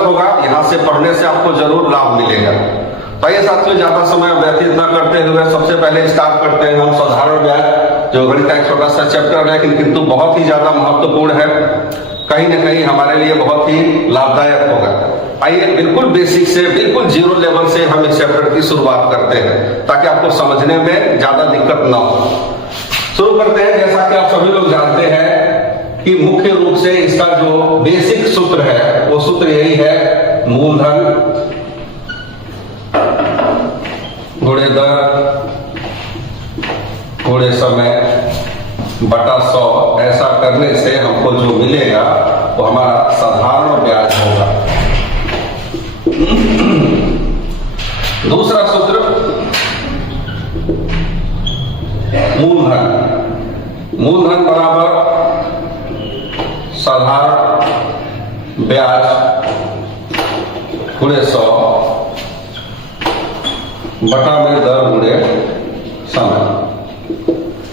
होगा, यहाँ से पढ़ने से आपको जरूर लाभ मिलेगा। तो ये साथियों, ज्यादा समय व्यतीत न करते हुए सबसे पहले स्टार्ट करते हैं हम साधारण ब्याज, जो गणित का एक छोटा सा चैप्टर है, किंतु बहुत ही ज्यादा महत्वपूर्ण है, कहीं ना कहीं हमारे लिए बहुत ही लाभदायक होगा। आइए बिल्कुल बेसिक से, बिल्कुल जीरो लेवल से हम इस चैप्टर की शुरुआत करते हैं, ताकि आपको समझने में ज्यादा दिक्कत न हो। शुरू करते हैं। जैसा कि आप सभी लोग जानते हैं कि मुख्य रूप से इसका जो बेसिक सूत्र है वो सूत्र यही है, मूलधन गुणे दर गुणे समय बटा 100। ऐसा करने से हमको जो मिलेगा वो हमारा साधारण ब्याज होगा। दूसरा सूत्र मूलधन। मूलधन बराबर साधारण ब्याज गुणे 100 बटा में दर गुणे समय।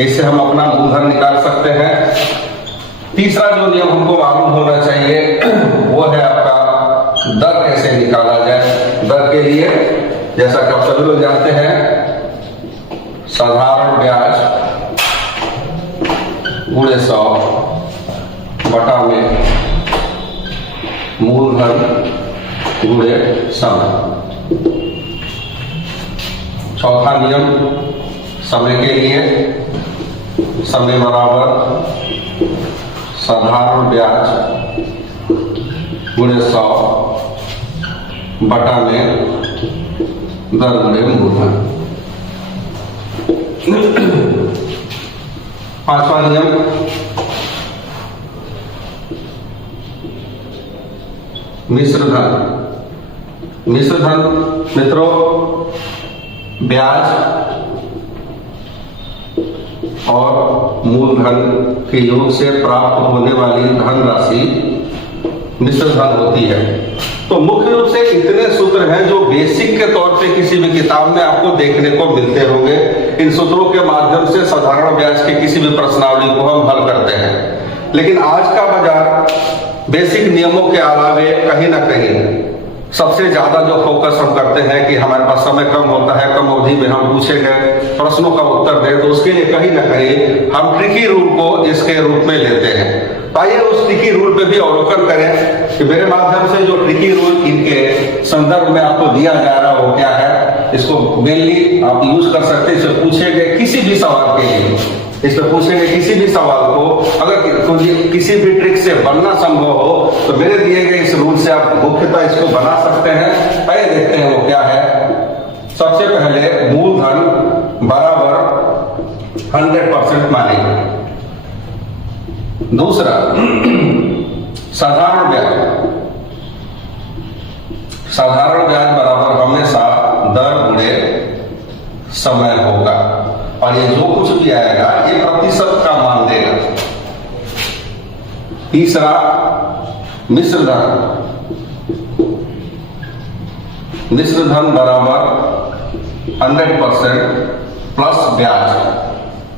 इससे हम अपना मूलधन निकाल सकते हैं। तीसरा जो नियम हमको मालूम होना चाहिए वो है आपका दर कैसे निकाला जाए। दर के लिए जैसा कि आप सभी लोग जानते हैं, साधारण ब्याज गुणे 100 बटा में मूलधन गुणे समय। चौथा नियम समय के लिए, समय बराबर साधारण ब्याज गुणे 100 बटा में दर गुणे मूलधन। पांचवा नियम मिश्र धन। मिश्र धन मित्रों, ब्याज और मूलधन के योग से प्राप्त होने वाली धनराशि मिश्र धन होती है। तो मुख्य रूप से इतने सूत्र हैं जो बेसिक के तौर पे किसी भी किताब में आपको देखने को मिलते होंगे। इन सूत्रों के माध्यम से साधारण ब्याज के किसी भी प्रश्नावली को हम हल करते हैं। लेकिन आज का बाजार बेसिक नियमों के अलावे कहीं ना कहीं सबसे ज्यादा जो फोकस हम करते हैं कि हमारे पास समय कम होता है, कम अवधि में हम पूछे गए प्रश्नों का उत्तर दें, तो उसके लिए कहीं ना कहीं हम ट्रिकी रूल को इसके रूप में लेते हैं। तो आइए उस ट्रिकी रूल पे भी अवलोकन करें कि मेरे माध्यम से जो ट्रिकी रूल इनके संदर्भ में आपको दिया जा रहा है वो क्या है। इसको मेनली आप यूज कर सकते हैं। इससे पूछे गए किसी भी सवाल के लिए, इसमें पूछे गए किसी भी सवाल को अगर किसी भी ट्रिक से बनना संभव हो तो मेरे दिए गए इस रूल से आप मुख्यतः इसको बना सकते हैं। आइए देखते हैं वो क्या है। सबसे पहले मूलधन बराबर 100% मानेंगे। दूसरा साधारण ब्याज। साधारण ब्याज बराबर हमेशा दर गुणे समय होगा, और ये जो कुछ भी आएगा ये प्रतिशत का मान देगा। तीसरा मिश्र धन। मिश्र धन बराबर 100% प्लस ब्याज।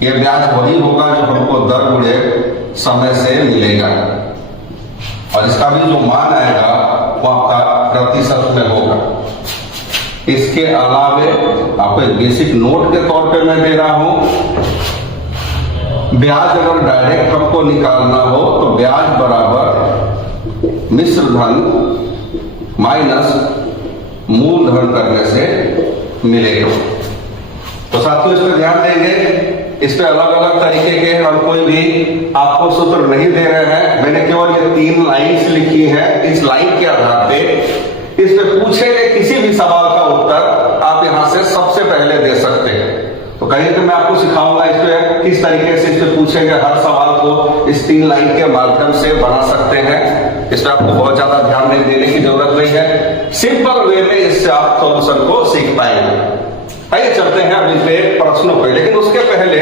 ये ब्याज वही होगा जो हमको दर गुणे समय से मिलेगा, और इसका भी जो मान आएगा वो आपका प्रतिशत में होगा। इसके अलावे आपको एक बेसिक नोट के तौर पे मैं दे रहा हूं, ब्याज अगर डायरेक्ट हमको निकालना हो तो ब्याज बराबर मिश्र धन माइनस मूलधन करने से मिलेगा। तो साथियों इस पर ध्यान देंगे। इस पे अलग अलग तरीके के हम कोई भी आपको सूत्र नहीं दे रहे हैं। मैंने केवल ये 3 लाइन्स लिखी है। इस लाइन के आधार पे इस पे पूछे गए किसी भी सवाल का उत्तर आप यहां से सबसे पहले दे सकते हैं। तो कहीं तो मैं आपको सिखाऊंगा इस पे किस तरीके से इस पे पूछे गए हर सवाल को इस 3 लाइन के माध्यम से बना सकते हैं। इस पे आपको बहुत ज्यादा ध्यान नहीं देने की जरूरत नहीं है। सिंपल वे में इससे आप सॉल्यूशन को सीख पाएंगे। आइए चलते हैं अब इस पे प्रश्नों पे। लेकिन उसके पहले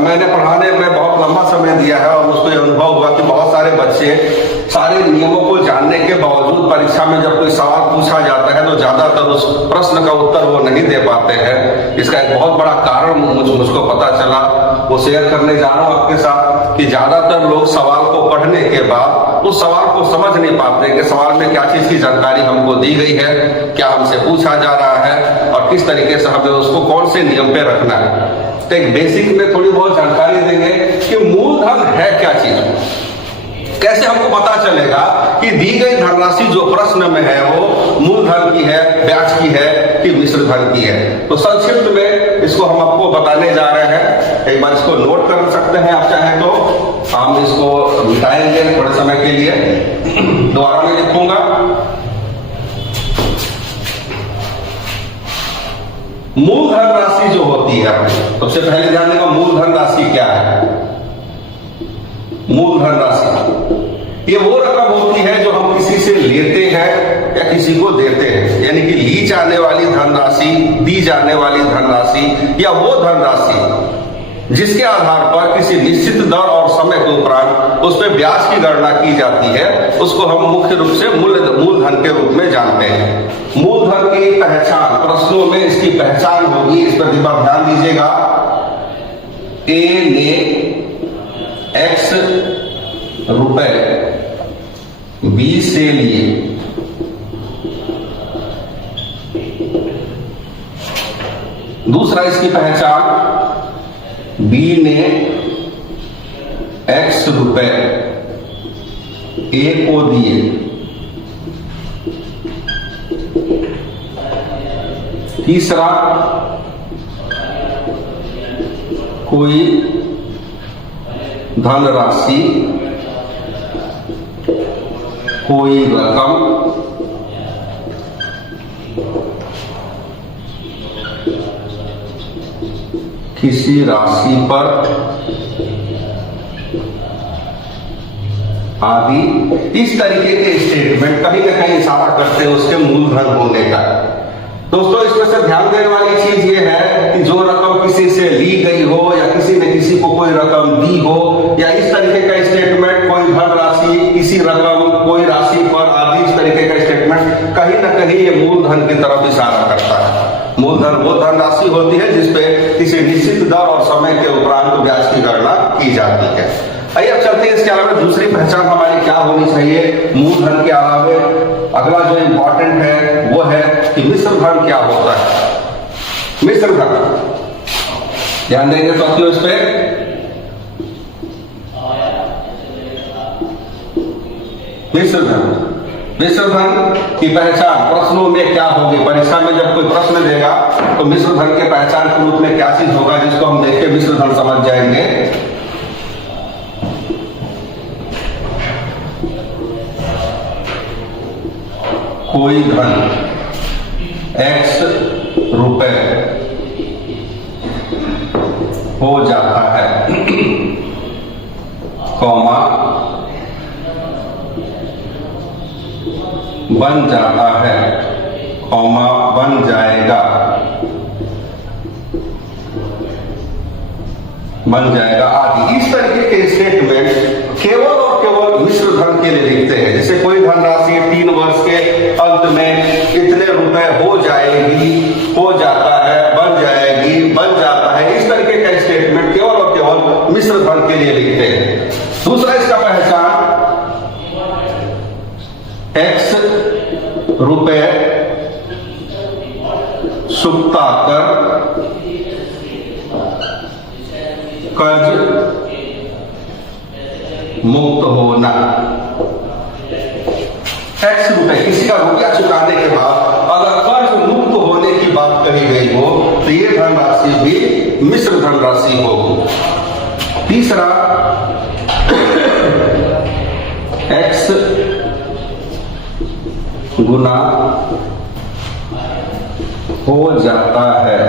मैंने पढ़ाने में बहुत लंबा समय दिया है और मुझको अनुभव हुआ कि बहुत सारे बच्चे सारे नियमों को जानने के बावजूद परीक्षा में जब कोई सवाल पूछा जाता है तो ज्यादातर उस प्रश्न का उत्तर वो नहीं दे पाते हैं। इसका एक बहुत बड़ा कारण मुझको पता चला, वो शेयर करने जा रहा हूं आपके साथ। कि ज्यादातर लोग सवाल को पढ़ने के बाद उस सवाल को समझ नहीं पाते कि सवाल में क्या चीज की जानकारी हमको दी गई है, क्या हमसे पूछा जा रहा है और किस तरीके से हमें उसको कौन से नियम पे रखना है। तो एक बेसिक में थोड़ी बहुत जानकारी देंगे कि मूलधन है क्या चीज, कैसे हमको पता चलेगा कि दी गई धनराशि जो प्रश्न में है वो मूलधन की है, ब्याज की है कि मिश्र धन की है। तो संक्षिप्त में इसको हम आपको बताने जा रहे हैं। एक बार इसको नोट कर सकते हैं आप चाहें तो, हम इसको मिटाएंगे थोड़े समय के लिए, दोबारा मैं लिखूंगा। मूलधन राशि जो होती है, सबसे पहले ध्यान देगा मूलधन राशि क्या है। मूलधन राशि ये वो रकम होती है जो हम किसी से लेते हैं या किसी को देते हैं, यानी कि ली जाने वाली धनराशि, दी जाने वाली धनराशि या वो धनराशि जिसके आधार पर किसी निश्चित दर और समय के उपरांत उस पर ब्याज की गणना की जाती है, उसको हम मुख्य रूप से मूलधन के रूप में जानते हैं। मूलधन की पहचान, प्रश्नों में इसकी पहचान होगी, इस पर ध्यान दीजिएगा। ए ने X रुपए B से लिए, दूसरा इसकी पहचान B ने X रुपए A को दिए, तीसरा कोई धनराशि, कोई रकम किसी राशि पर आदि, इस तरीके के स्टेटमेंट कहीं ना कहीं इशारा करते हैं उसके मूलधन होने का। दोस्तों इसमें से ध्यान देने वाली चीज ये है कि जो रकम किसी से ली गई हो या किसी ने किसी को कोई रकम दी हो या इस तरीके का स्टेटमेंट, कोई धनराशि, किसी रकम, कोई राशि पर आदि, इस तरीके का स्टेटमेंट कहीं ना कहीं ये मूलधन की तरफ इशारा करता है। मूलधन वो धनराशि होती है जिसपे किसी निश्चित दर और समय के उपरांत ब्याज की गणना की जाती है। आइए अब चलते हैं, इसके अलावा दूसरी पहचान हमारी क्या होनी चाहिए मूलधन के अलावे। अगला जो इंपॉर्टेंट है वो है कि मिश्र धन क्या होता है। मिश्र धन ध्यान देंगे साथियों इस पे। मिश्र धन, मिश्र धन की पहचान प्रश्नों में क्या होगी, परीक्षा में जब कोई प्रश्न देगा तो मिश्र धन के पहचान के रूप में क्या चीज होगा, जिसको हम देख के मिश्र धन समझ जाएंगे। कोई धन X रुपए हो जाता है, कॉमा बन जाता है, कॉमा बन जाएगा, बन जाएगा आदि। इस तरीके के स्टेटमेंट केवल और केवल मिश्र धन के लिए लिखते हैं। जैसे कोई धनराशि 3 वर्ष के अंत में इतने रुपए हो जाएगी, हो जाता है, बन जाएगी, बन जाता है, इस तरीके का स्टेटमेंट केवल और केवल मिश्र धन के लिए लिखते हैं। दूसरा इसका पहचान X रुपए चुकता कर कर्ज मुक्त होना। X रुपए किसी का रुपया चुकाने के बाद अगर कर्ज मुक्त होने की बात कही गई हो तो ये धनराशि भी मिश्र धनराशि होगी। तीसरा X गुना हो जाता है,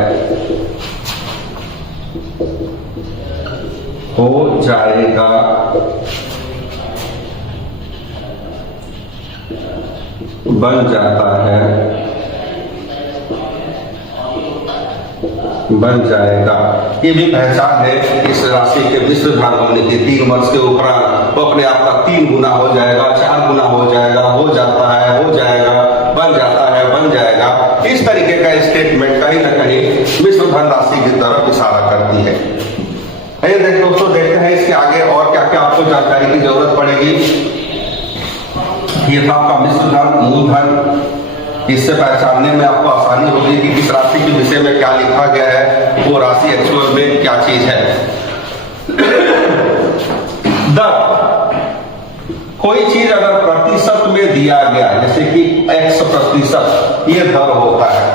हो जाएगा, बन जाता है, बन जाएगा। ये भी पहचान है इस राशि के मिश्र धन होने की। 3 वर्ष के उपरांत वो अपने आप का 3 गुना हो जाएगा, 4 गुना हो जाएगा, हो जाता है, हो जाएगा, बन जाता है, बन जाएगा। इस तरीके का स्टेटमेंट कहीं ना कहीं मिश्र धन राशि की तरफ इशारा करती है। दोस्तों देखते हैं इसके आगे और क्या क्या आपको जानकारी की जरूरत पड़ेगी? ये था आपका मिश्र धन, मूलधन। इससे पहचानने में आपको आसानी होगी कि किस राशि के विषय में क्या लिखा गया है, वो राशि एक्चुअल में क्या चीज है। दर, कोई चीज अगर प्रतिशत में दिया गया, जैसे कि x%, ये दर होता है।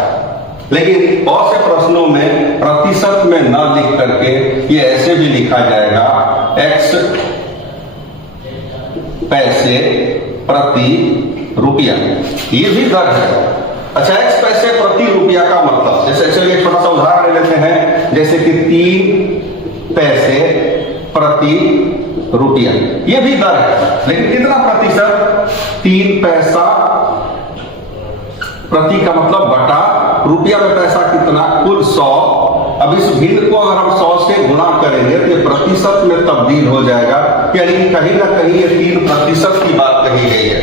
लेकिन बहुत से प्रश्नों में प्रतिशत में न लिख करके ये ऐसे भी लिखा जाएगा x पैसे प्रति रुपया, ये भी दर है। अच्छा, x पैसे प्रति रुपया का मतलब, जैसे चलिए छोटा सा उदाहरण ले लेते हैं, जैसे कि 3 पैसे प्रति रुपया, ये भी दर है। लेकिन कितना प्रतिशत? 3 पैसा प्रति का मतलब बटा रुपया में पैसा कितना, कुल 100। अब इस भिन्न को अगर हम 100 से गुणा करेंगे तो ये प्रतिशत में तब्दील हो जाएगा, यानी कहीं ना कहीं ये 3% की बात कही गई है।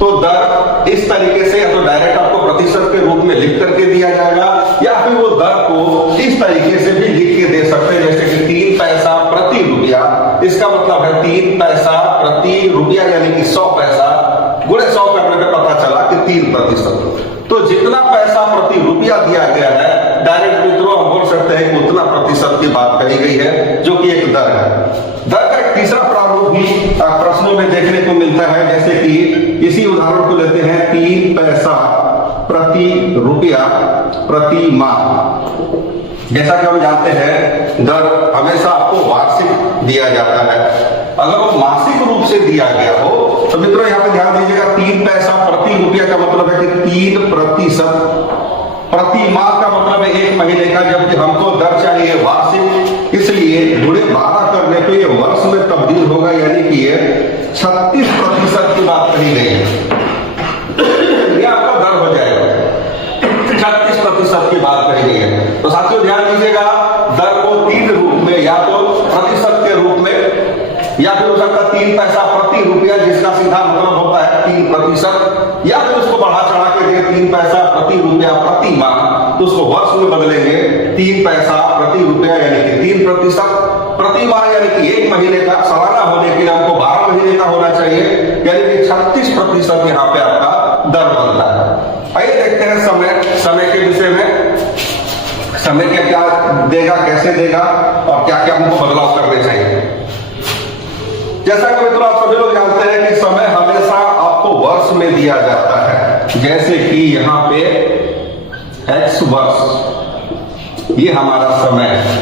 तो दर इस तरीके से या तो डायरेक्ट आपको प्रतिशत के रूप में लिख करके दिया जाएगा, या फिर वो दर को इस तरीके से भी लिख के दे सकते हैं, जैसे कि 3 पैसा प्रति रुपया। इसका मतलब है 3 पैसा प्रति रुपया, यानी कि 100 पैसा गुणे 100 करने पे पता चला कि 3%। तो जितना पैसा प्रति रुपया दिया गया है, डायरेक्ट मित्रों हम बोल सकते हैं कि उतना प्रतिशत की बात कही गई है, जो कि एक दर है। दर का एक तीसरा प्रारूप भी प्रश्नों में देखने को मिलता है, जैसे कि इसी उदाहरण को लेते हैं, 3 पैसा प्रति रुपया प्रति माह। जैसा कि हम जानते हैं दर हमेशा आपको वार्षिक दिया जाता है। अगर वो मासिक रूप से दिया गया हो तो मित्रों यहाँ पे ध्यान दीजिएगा, 3 पैसा प्रति रुपया का मतलब है कि 3%, प्रति माह का मतलब है 1 महीने का, जबकि हमको दर चाहिए वार्षिक, इसलिए गुणे 12 करने पे ये वर्ष में तब्दील होगा, यानी कि ये 36% की बात कही गई है। ये आपका दर हो जाएगा, 36% की बात कही गई है। तो साथियों ध्यान दीजिएगा, दर को 3 रूप में, या तो प्रतिशत के रूप में, या फिर हो सकता 3 पैसा प्रति रुपया, जिसका सीधा मतलब होता है 3%, या फिर उसको बढ़ा चढ़ा के दिए 3 पैसा प्रति रुपया प्रति माह, तो उसको वर्ष में बदलेंगे 3 पैसा प्रति रुपया, यानी कि 3% प्रति माह, यानी कि 1 महीने का। सालाना होने के लिए हमको 12 महीने का होना चाहिए, यानी कि 36% यहाँ पे आपका दर बनता है। आइए देखते हैं समय के विषय में, समय के क्या देगा, कैसे देगा, और क्या क्या हमको बदलाव करने चाहिए। जैसा कि मित्रों आप सभी लोग जानते हैं कि समय हमेशा आपको वर्ष में दिया जाता है, जैसे कि यहाँ पे x वर्ष, ये हमारा समय है।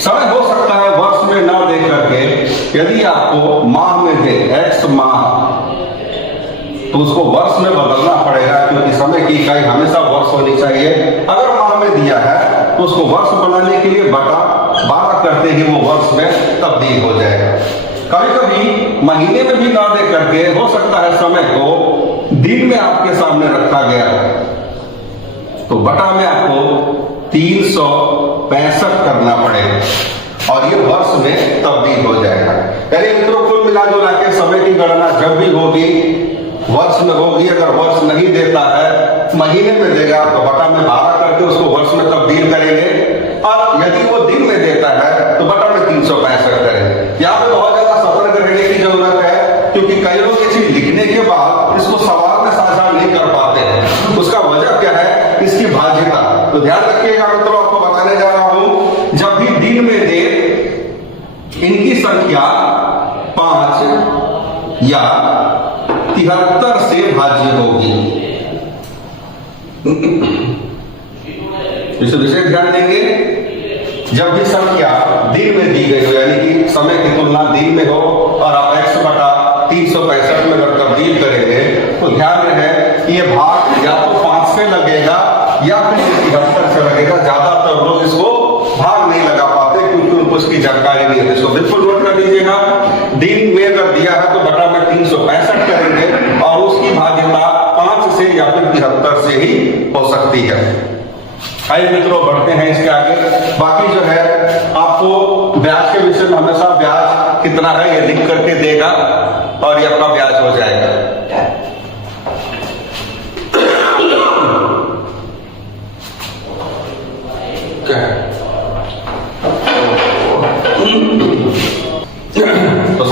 समय हो सकता है वर्ष में ना दे करके, यदि आपको माह में दे x माह, तो उसको वर्ष में बदलना पड़ेगा, क्योंकि समय की इकाई हमेशा वर्ष होनी चाहिए। अगर माह में दिया है तो उसको वर्ष बनाने के लिए बटा 12 करते ही वो वर्ष में तब्दील हो जाएगा। कभी कभी महीने में भी ना दे करके हो सकता है समय को दिन में आपके सामने रखा गया है, तो बटा में आपको 365 करना पड़ेगा और ये वर्ष में तब्दील हो जाएगा। यानी मित्रों कुल मिला जुला के समय की गणना जब भी होगी वर्ष में होगी। अगर वर्ष नहीं देता है, महीने में देगा, तो बटा में 12 करके उसको वर्ष में तब्दील करेंगे, और यदि वो दिन में देता है तो बटा में 365 करेंगे। यहाँ पे बहुत ज्यादा सतर्क रहने की जरूरत है, क्योंकि कई लोग ये चीज लिखने के बाद इसको सवाल में साझा नहीं कर पाते हैं। उसका वजह क्या है? इसकी भाज्यता। तो ध्यान रखिएगा मित्रों, आपको बताने जा रहा हूं, जब भी दिन में दे, इनकी संख्या 5 या 73 से भाज्य होगी। इस विषय ध्यान देंगे, जब भी संख्या दिन में दी गई हो, यानी कि समय की तुलना दिन में हो, और आप x बटा 365 में अगर तब्दील करेंगे, तो ध्यान रहे ये भाग या तो 5 से लगेगा या फिर 73 से लगेगा। ज्यादातर लोग इसको भाग नहीं लगा पाते, क्योंकि उनको इसकी जानकारी नहीं है। इसको बिल्कुल नोट कर लीजिएगा, दिन में अगर दिया है तो बटा में 365 करेंगे, और उसकी भाज्यता 5 से या फिर 73 से ही हो सकती है। आइए मित्रों बढ़ते हैं इसके आगे। बाकी जो है आपको ब्याज के विषय में हमेशा ब्याज कितना है ये लिख करके देगा, और ये आपका ब्याज हो जाएगा। तो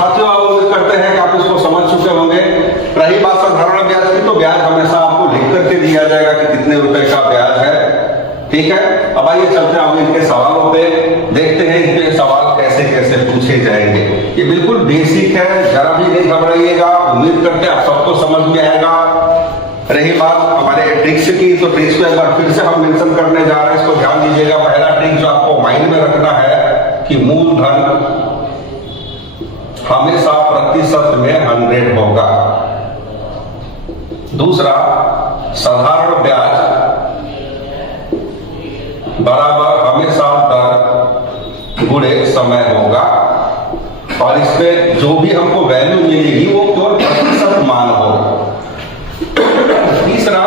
रही बात साधारण ब्याज की, तो ब्याज हमेशा आपको लिख करके दिया जाएगा कि कितने रुपए का ब्याज है। ठीक है, अब आइए चलते हैं अब इनके सवालों पे, देखते हैं इनके सवाल कैसे कैसे पूछे जाएंगे। ये बिल्कुल बेसिक है, जरा भी नहीं घबराइएगा, उम्मीद करते हैं आप सबको समझ में आएगा। रही बात हमारे ट्रिक्स की, तो ट्रिक्स को एक बार फिर से हम मेंशन करने जा रहे हैं, इसको ध्यान दीजिएगा। पहला ट्रिक जो आपको माइंड में रखना है कि मूलधन हमेशा प्रतिशत में 100 होगा। दूसरा, साधारण ब्याज बराबर हमेशा दर गुणे समय होगा, और इसमें जो भी हमको वैल्यू मिलेगी वो केवल प्रतिशत मान होगा। तीसरा,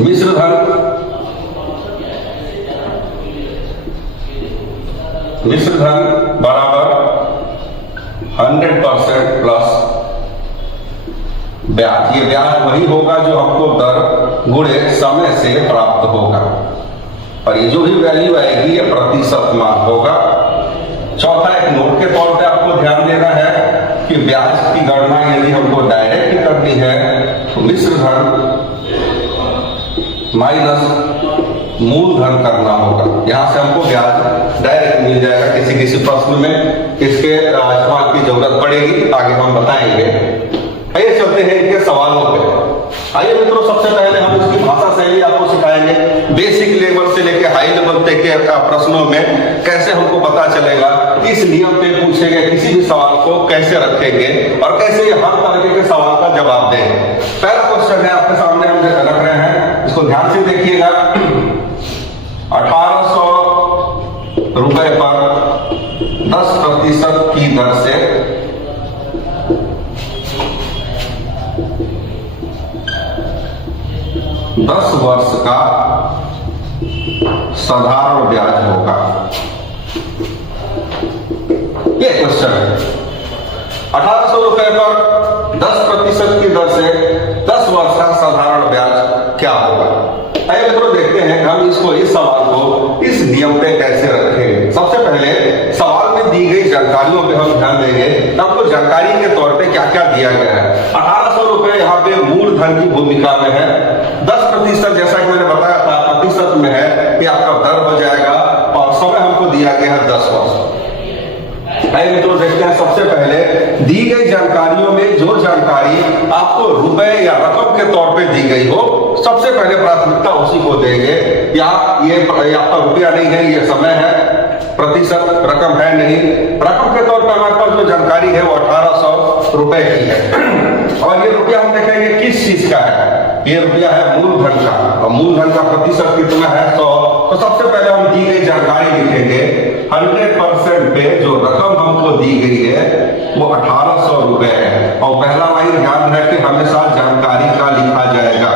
मिश्र धन बराबर 100% प्लस ब्याज। ये ब्याज वही होगा जो हमको दर गुणे समय से प्राप्त होगा, और ये जो भी वैल्यू आएगी ये प्रतिशत मान होगा। चौथा, एक नोट के तौर पे आपको ध्यान देना है कि ब्याज की गणना यदि हमको डायरेक्ट करनी है तो मिश्र धन माइनस मूलधन करना होगा। यहां से हमको ब्याज डायरेक्ट मिल जाएगा, किसी किसी प्रश्न में इसके इस्तेमाल की जरूरत पड़ेगी, आगे हम बताएंगे। आइए चलते हैं इनके सवालों पे। आइए मित्रों, सबसे पहले हम इसकी भाषा शैली आपको सिखाएंगे। बेसिक लेवल से लेके हाई लेवल तक के प्रश्नों में कैसे हमको पता चलेगा इस नियम पे पूछे गए किसी भी सवाल को कैसे रखेंगे और कैसे हर तरह के सवाल का जवाब दें। पहला क्वेश्चन है आपके सामने हम रख रहे हैं, इसको ध्यान से देखिएगा। 1800 रुपए पर 10% की दर से 10 वर्ष का साधारण ब्याज होगा। ये क्वेश्चन है। 1800 रुपए पर 10% की दर से 10 वर्ष का साधारण ब्याज क्या होगा? आइए मित्रों देखते हैं हम इसको, इस सवाल को इस नियम पे कैसे रखेंगे। सबसे पहले सवाल में दी गई जानकारियों पे हम ध्यान देंगे। आपको जानकारी के तौर पे क्या क्या दिया गया है। 1800 रुपए यहाँ पे मूलधन की भूमिका में है। 10% जैसा कि मैंने बताया था प्रतिशत में है, ये आपका दर हो जाएगा, और समय हमको दिया गया है 10 वर्ष। आइए मित्रों देखते हैं, सबसे पहले दी गई जानकारियों में जो जानकारी आपको रुपए या रकम के तौर पे दी गई हो, सबसे पहले प्राथमिकता उसी को देंगे। या ये आपका रुपया नहीं है, ये समय है, प्रतिशत रकम है नहीं। रकम के तौर पर हमारे पास जो जानकारी है वो 1800 रुपए की है, और ये रुपया हम देखेंगे किस चीज का है। ये रुपया है मूलधन का, और मूलधन का प्रतिशत कितना है 100। तो सबसे पहले हम दी गई जानकारी लिखेंगे। 100% पे जो रकम हमको दी गई है वो 1800 रुपए है, और पहला लाइन ध्यान रहे कि हमेशा जानकारी का लिखा जाएगा।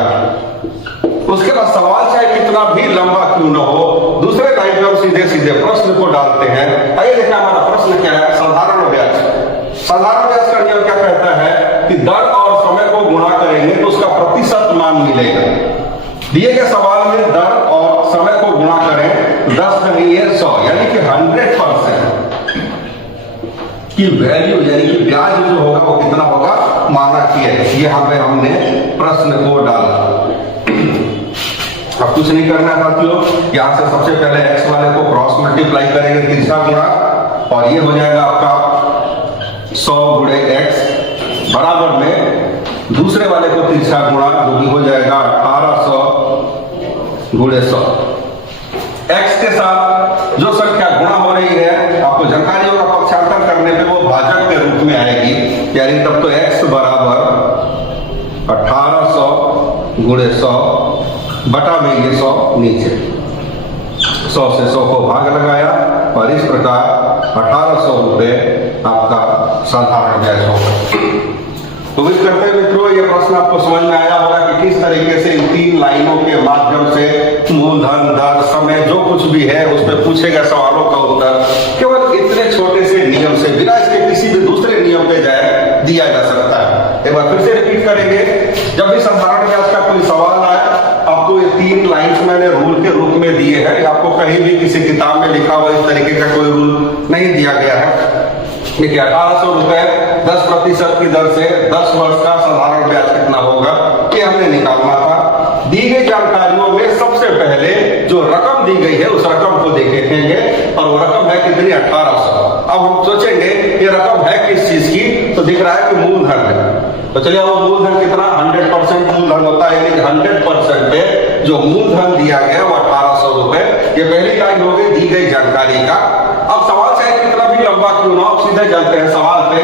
उसके बाद सवाल चाहे कितना भी लंबा क्यों न हो, दूसरे लाइन पे हम सीधे सीधे प्रश्न को डालते हैं। आइए देखिए हमारा प्रश्न क्या है। साधारण ब्याज। साधारण ब्याज का नियम क्या कहता है कि दर और समय को गुणा करेंगे तो उसका प्रतिशत मान मिलेगा। दिए गए सवाल में दर और समय को गुणा करें, 10 नहीं है 100, यानी कि 100% की वैल्यू यानी कि ब्याज जो होगा वो कितना होगा माना किया है। यहाँ पे हमने प्रश्न को डाला। अब कुछ नहीं करना साथियों, यहां से सबसे पहले x वाले को क्रॉस मल्टीप्लाई करेंगे, तिरछा गुणा, और ये हो जाएगा आपका 100 गुणे x बराबर में दूसरे वाले को तिरछा गुणा, जो भी हो जाएगा 1800 गुणे 100। x के साथ जो संख्या गुणा हो रही है, आपको जानकारी होगा पक्षांतर करने पे वो भाजक के रूप में आएगी, यानी तब तो x बराबर 1800 गुणे 100 बटा में ये 100 नीचे, 100 से 100 को भाग लगाया, और इस प्रकार 1800 रुपए आपका साधारण ब्याज होगा। उम्मीद करते हैं मित्रों ये प्रश्न आपको समझ में आया होगा कि किस तरीके से इन 3 लाइनों के माध्यम से मूलधन, दर, समय जो कुछ भी है उस पर पूछे गए सवालों का उत्तर केवल इतने छोटे से नियम से, बिना इसके किसी भी दूसरे नियम पे जाए दिया जा सकता है। एक बार फिर से रिपीट करेंगे। जब भी साधारण ब्याज का कोई सवाल आए, आपको ये 3 लाइन्स मैंने रूल के रूप में दिए हैं। आपको कहीं भी किसी किताब में लिखा हुआ इस तरीके का कोई रूल नहीं दिया गया है। देखिए 1800 रुपए 10% की दर से 10 वर्ष का साधारण ब्याज कितना होगा, ये हमने निकालना था। दी गई जानकारियों में सबसे पहले जो रकम दी गई है उस रकम को देखेंगे, और वो रकम है कितनी, 1800। अब हम सोचेंगे ये रकम है किस चीज की, तो दिख रहा है कि मूलधन है। तो चलिए वो मूलधन कितना, 100% मूलधन होता है, यानी 100% पे जो मूलधन दिया गया वो 1800 रुपए। ये पहली लाइन हो गई दी गई जानकारी का। अब सवाल चाहे कितना भी लंबा क्यों ना, अब सीधे चलते हैं सवाल पे।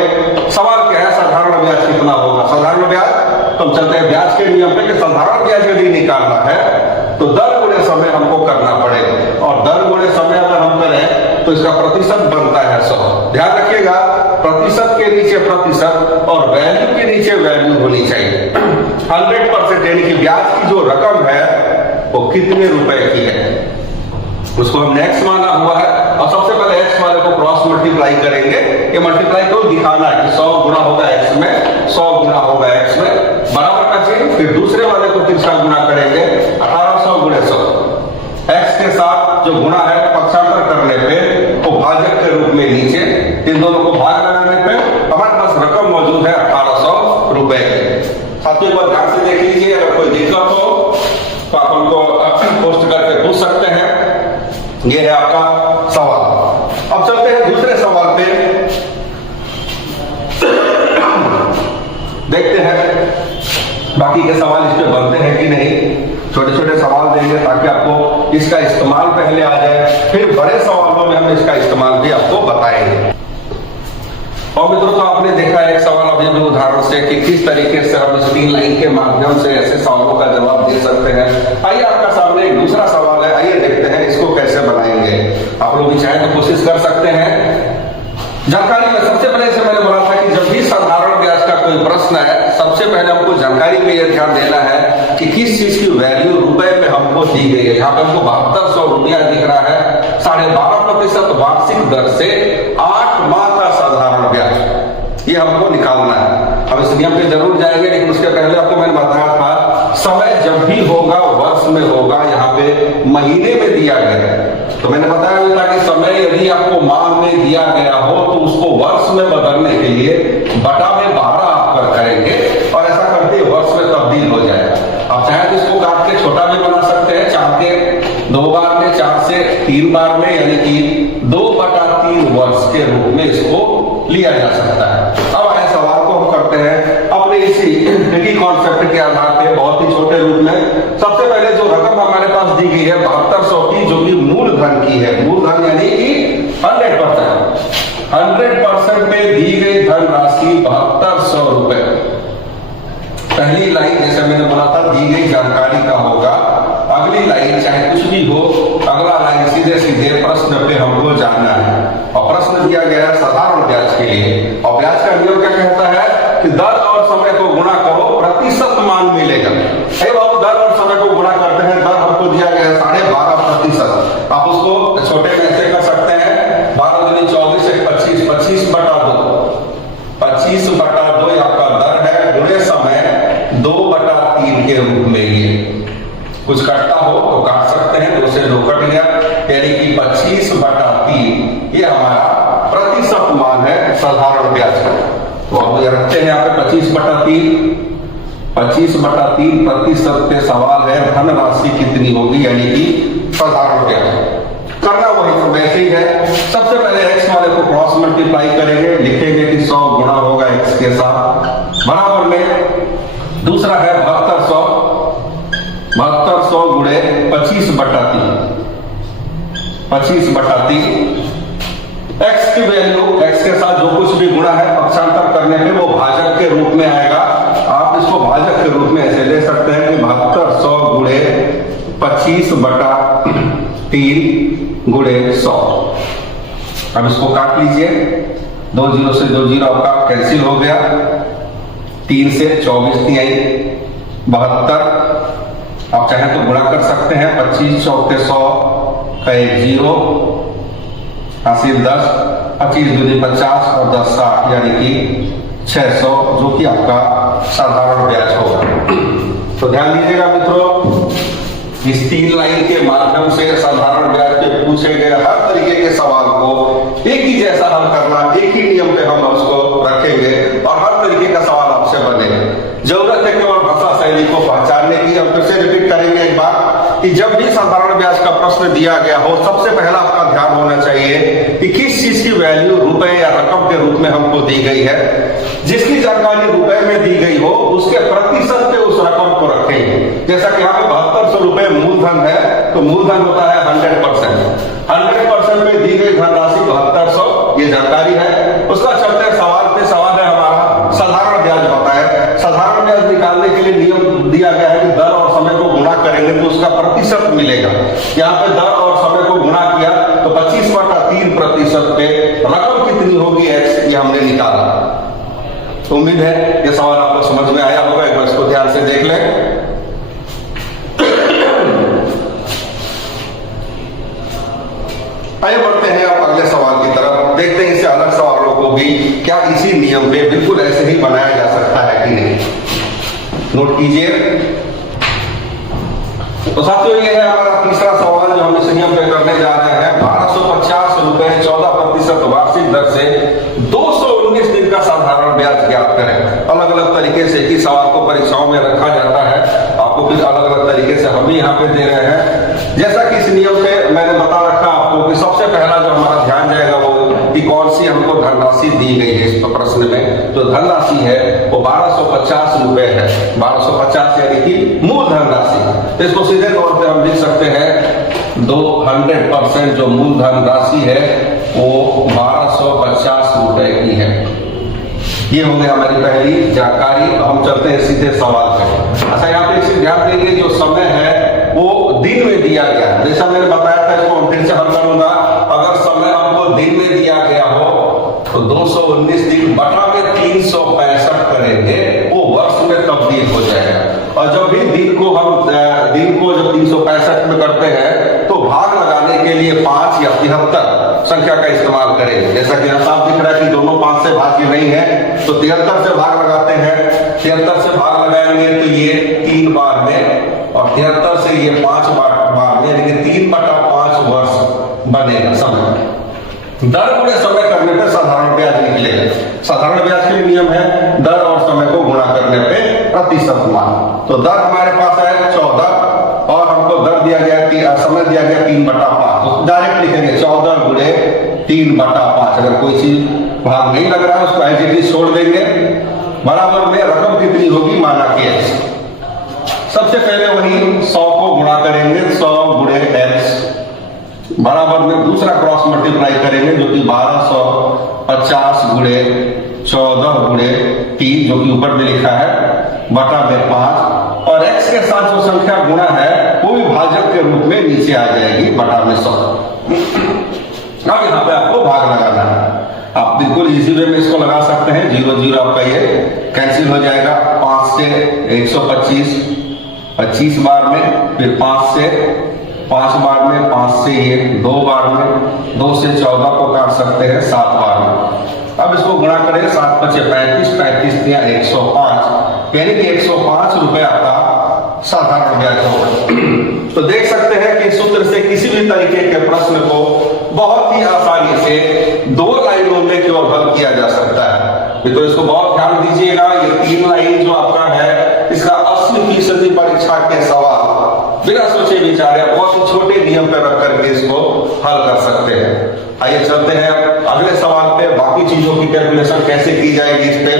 सवाल क्या है, साधारण ब्याज कितना होगा। साधारण ब्याज, तो हम चलते हैं ब्याज के नियम पे कि साधारण ब्याज यदि निकालना है तो दर गुणे समय हमको करना पड़ेगा, और दर गुणे समय अगर हम करें तो इसका प्रतिशत बनता है 100। ध्यान रखिएगा, प्रतिशत के नीचे प्रतिशत और वैल्यू के नीचे वैल्यू होनी चाहिए। 100% यानी कि ब्याज की जो रकम है वो कितने रुपए की है उसको हमने x माना हुआ है, और सबसे पहले x वाले को क्रॉस मल्टीप्लाई करेंगे। ये मल्टीप्लाई को दिखाना है कि 100 गुना होगा x में, 100 गुना होगा x में, बराबर का चिन्ह। फिर दूसरे वाले को तीसरा गुना करेंगे, 1800 गुणे 100। x के साथ जो गुणा है पक्षांतर करने पे वो भाजक के रूप में नीचे, इन दोनों को भाग लगाने पे हमारे पास रकम मौजूद है 1800 रुपए की। साथियों को ध्यान से देख लीजिए, अगर कोई दिक्कत हो तो आप हमको पोस्ट करके पूछ सकते हैं। ये है आपका सवाल। अब चलते हैं दूसरे सवाल पे, देखते हैं बाकी के सवाल इस पे बनते हैं कि नहीं। छोटे छोटे सवाल देंगे ताकि आपको इसका इस्तेमाल पहले आ जाए, फिर बड़े सवालों में हम इसका इस्तेमाल भी आपको बताएंगे। और मित्रों, तो आपने देखा एक सवाल अभी भी उदाहरण से कि किस तरीके से हम इस 3 लाइन के माध्यम से ऐसे सवालों का जवाब दे सकते हैं। आइए आपका सामने एक दूसरा सवाल है, आइए देखते हैं इसको कैसे बनाएंगे। आप लोग भी चाहे तो कोशिश कर सकते हैं। जानकारी में सबसे पहले से मैंने बोला था कि जब भी साधारण ब्याज का कोई प्रश्न है, सबसे पहले हमको जानकारी में यह ध्यान देना है कि किस चीज की वैल्यू रुपए में हमको दी गई है। यहाँ पे हमको 7200 रुपया दिख रहा है, 12.5% वार्षिक दर से 8 माह का साधारण ब्याज, ये हमको निकालना है। अब इस नियम पे जरूर जाएंगे, लेकिन उसके पहले आपको मैंने बताया था समय जब भी होगा वर्ष में होगा, यहाँ पे महीने में दिया गया है। तो मैंने बताया था कि समय यदि आपको माह में दिया गया हो तो उसको वर्ष में बदलने के लिए बटा में 12 आप कर करेंगे, और ऐसा करके वर्ष में तब्दील हो जाएगा। आप चाहे तो इसको काट के छोटा भी बना सकते हैं, 4 के 2 बार में, 4 से 3 बार में, यानी कि 2/3 वर्ष के रूप में इसको लिया जा सकता है। अब आए सवाल को हम करते हैं अपने इसी कॉन्सेप्ट के आधार पे बहुत ही छोटे रूप में। सबसे पहले जो रकम हमारे पास दी गई है 7200 की, जो कि मूलधन की है, मूलधन यानी कि 100% पे दी गई धन राशि 7200 रुपए। पहली लाइन जैसे मैंने बोला था दी गई जानकारी का होगा, अगली लाइन चाहे कुछ भी हो, अगला लाइन सीधे सीधे प्रश्न पे हमको जाना है। और प्रश्न दिया गया है साधारण ब्याज के लिए, और ब्याज का नियम क्या कहता है कि दर और समय को गुणा करो, प्रतिशत मान मिलेगा। अब दर और समय को गुणा करते हैं, दर हमको दिया गया है 12.5%। आप उसको छोटे में ऐसे कर सकते हैं, 12 दूनी 24 से 25, 25/2, 25/2 आपका दर है, गुणे समय 2/3 के रूप में। ये कुछ कटता हो तो काट सकते हैं, 2 से 2 कट गया, यानी कि 25/3 ये हमारा प्रतिशत मान है साधारण ब्याज का। तो अब ये रखते हैं यहाँ पे 25/3, 25/3 प्रतिशत पे सवाल है धन राशि कितनी होगी, यानी कि साधारण ब्याज। करना वही तो वैसे ही है। सबसे पहले x वाले को क्रॉस मल्टीप्लाई करेंगे, लिखेंगे कि 100 गुणा होगा x के साथ, बराबर में दूसरा है 7200 गुणे 25/3, 25/3। x की वैल्यू, x के साथ जो कुछ भी गुणा है पक्षांतर करने पे वो भाजक के रूप में आएगा। आप इसको भाजक के रूप में ऐसे ले सकते हैं कि 7200 गुणे 25/3 गुणे 100। अब इसको काट लीजिए, 2 0 से 2 0 आपका कैंसिल हो गया, 3 से 24 नहीं आई, 72। आप चाहे तो गुणा कर सकते हैं, 25 चौके 100 का 1 0, हासिल 10, 25 दूनी 50 और 10 60, यानी कि 600, जो कि आपका साधारण ब्याज होगा। तो ध्यान दीजिएगा मित्रों, इस 3 लाइन के माध्यम से साधारण ब्याज पे पूछे गए हर तरीके के सवाल को एक ही जैसा हल करना, एक ही नियम पे हम उसको रखेंगे कि जब भी साधारण ब्याज का प्रश्न दिया गया हो, सबसे पहला आपका ध्यान होना चाहिए कि किस चीज की वैल्यू रुपए या रकम के रूप में हमको दी गई है। जिसकी जानकारी रुपए में दी गई हो उसके प्रतिशत पे उस रकम को रखेंगे। जैसा कि यहाँ पे 7200 रुपए मूलधन है, तो मूलधन होता है 100%। 100% पे दी गई धनराशि 7200, ये जानकारी है। उसका चलते सवाल है हमारा साधारण ब्याज होता है। साधारण ब्याज निकालने के लिए नियम दिया गया है कि दर और समय को गुणा करेंगे तो उसका प्रतिशत मिलेगा। यहाँ पे दर और समय को गुणा किया तो 25/3% पे रकम कितनी होगी x, ये हमने निकाला। तो उम्मीद है ये सवाल आपको समझ में आया होगा। एक बार इसको ध्यान से देख लें। आइए बढ़ते हैं अब अगले सवाल की तरफ। देखते हैं इससे अलग सवालों को भी क्या इसी नियम पे बिल्कुल ऐसे ही बनाया जा सकता है कि नहीं। नोट कीजिए। तो साथियों ये है हमारा तीसरा सवाल जो हम इस नियम पे करने जा रहे हैं। 1250 रुपए 14% वार्षिक दर से 219 दिन का साधारण ब्याज ज्ञात करें। अलग अलग तरीके से इस सवाल को परीक्षाओं में रखा जाता है, आपको फिर अलग अलग तरीके से हम भी यहाँ पे दे रहे हैं। जैसा कि इस नियम पे मैंने बता रखा आपको कि सबसे पहला जो हमारा ध्यान जाएगा वो कि कौन सी हमको धनराशि दी गई है इस प्रश्न में। तो धनराशि है वो 1250 रुपए है। 1250 यानी कि मूल धनराशि। तो इसको सीधे तौर पे हम लिख सकते हैं 100% जो मूल धनराशि है वो 1250 रुपए की है। ये हो गई हमारी पहली जानकारी। हम चलते हैं सीधे सवाल पे। अच्छा, यहाँ पे इसे ध्यान देंगे जो समय है वो दिन में दिया गया। जैसा मैंने बताया था, इसको हम फिर से हल करूंगा। अगर समय हमको दिन में दिया गया हो तो 219 दिन बटा में 365 करेंगे, वो वर्ष में तब्दील हो जाएगा। और जब भी दिन को जब 365 में करते हैं तो भाग लगाने के लिए 5 या 73 संख्या का इस्तेमाल करेंगे। जैसा कि यहाँ साफ दिख रहा है कि दोनों 5 से भाज्य नहीं है, तो 73 से भाग लगाते हैं। 73 से भाग लगाएंगे तो ये 3 बार में, और 73 से ये 5 बार में, यानी 3/5 वर्ष बनेगा समय। दर गुणे समय करने पे साधारण ब्याज निकलेगा। साधारण ब्याज के नियम है दर और समय को गुणा करने पे प्रतिशत मान। तो दर हमारे पास है 14 और हमको दर दिया गया कि समय दिया गया 3/5। तो डायरेक्ट लिखेंगे 14 गुणे 3/5। अगर कोई चीज भाग नहीं लग रहा है उसको एज इट इज छोड़ देंगे। बराबर में रकम कितनी होगी, माना कि x। सबसे पहले वही 100 को गुणा करेंगे, 100 गुणे x बराबर में दूसरा क्रॉस मल्टीप्लाई करेंगे जो कि 1250 गुणे 14 गुणे 3 जो कि ऊपर में लिखा है बटा में 5, और x के साथ जो संख्या गुणा है वो भी भाजक के रूप में नीचे आ जाएगी बटा में 100। अब यहाँ पे आपको भाग लगाना है। आप बिल्कुल इजी वे में इसको लगा सकते हैं। 0 0 आपका ये कैंसिल हो जाएगा। 5 से 125 25 बार में, फिर 5 से 5 बार में, 5 से ये 2 बार में, 2 से 14 को काट सकते हैं 7 बार में। अब इसको गुणा करें 7 × 5 = 35, 35 या 105, यानी कि 105 रुपया का साधारण ब्याज होगा। तो देख सकते हैं कि सूत्र से किसी भी तरीके के प्रश्न को बहुत ही आसानी से 2 लाइनों में केवल हल किया जा सकता है। तो इसको बहुत ध्यान दीजिएगा। ये 3 लाइन जो आपका है इसका 80% परीक्षा के सवाल बिना सोचे विचारे बहुत ही छोटे नियम पर रख करके इसको हल कर सकते हैं। आइए चलते हैं अगले सवाल पे। बाकी चीजों की कैलकुलेशन कैसे की जाएगी इस पे।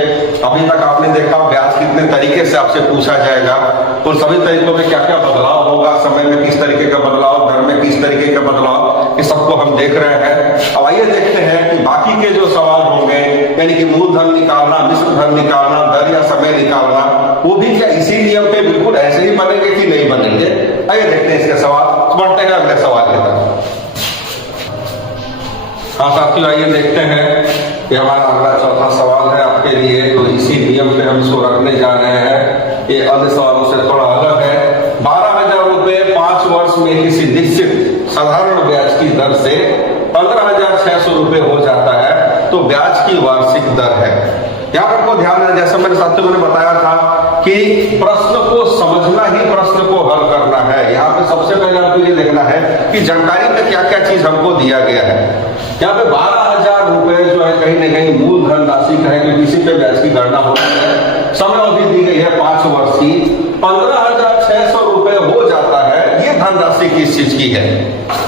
अभी तक आपने देखा ब्याज कितने तरीके से आपसे पूछा जाएगा, तो सभी तरीकों में क्या क्या बदलाव होगा, समय में किस तरीके का बदलाव, दर में किस तरीके का बदलाव, ये सबको हम देख रहे हैं। अब आइए देखते हैं कि बाकी के जो सवाल होंगे, यानी कि मूलधन निकालना, मिश्र धन निकालना, दर या समय निकालना, वो भी क्या इसी नियम पे बिल्कुल ऐसे ही बनेंगे कि नहीं बनेंगे। आइए देखते हैं इसके सवाल। बढ़ते हैं अगले सवाल की तरफ। हाँ साथियों, आइए देखते हैं कि हमारा अगला चौथा सवाल है आपके लिए। तो इसी नियम पे हम इसको रखने जा रहे हैं। ये अन्य सवालों से थोड़ा अलग है। 12,000 रुपए 5 वर्ष में किसी निश्चित साधारण ब्याज की दर से 15,600 रुपए हो जाता है, तो ब्याज की वार्षिक दर है। यहाँ पर आपको ध्यान है, जैसा मैंने साथियों ने बताया था कि प्रश्न को समझना ही प्रश्न को हल करना है। यहाँ पे सबसे पहले आपको ये देखना है कि जानकारी में क्या क्या चीज हमको दिया गया है। यहाँ पे 12,000 रुपए जो है कहीं ना कहीं मूल धन राशि का है, क्योंकि किसी पे ब्याज की गणना होती है। समय अवधि दी गई है 5 वर्ष की। 15,600 रुपए हो जाता है, ये धन किस चीज की है।